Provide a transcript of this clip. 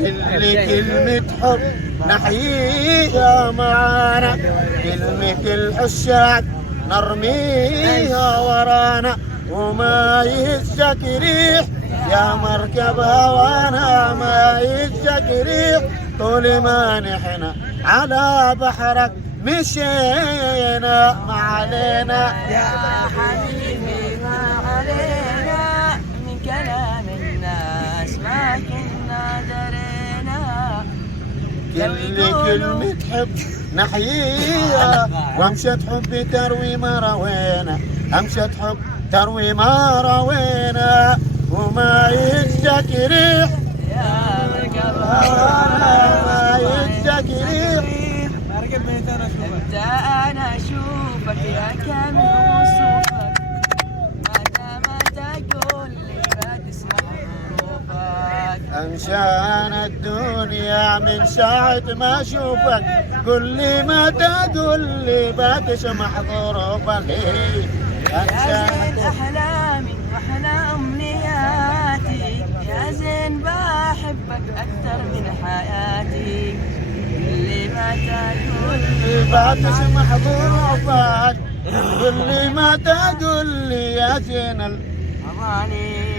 كل كلمة حب نحييها معانا، كلمة العشاق نرميها ورانا، وما يهزك ريح يا مركب هوانا، ما يهزك ريح طول ما نحنا على بحرك مشينا. ما علينا يا حبيبي ما علينا من كلام الناس ما كنا درينا. كل كلمة حب نحييها، وامشة حب تروي ما روينا، امشة حب تروي ما روينا، وما يهزك ريح يا مركب هوانا، ما يهزك ريح. انت انا اشوفك يا كامل وصوفك، ما تقول لي بتسمع حروفك. انشان الدنيا من ساعة ما اشوفك، قل لي ما تقول لي بتسمع ظروفك. يا زين احلامي واحلى امنياتي، يا زين بحبك اكثر من حياتي. اللي ما تقول لي بتسمع ظروفك، قل لي ما تقول لي يا زين أماني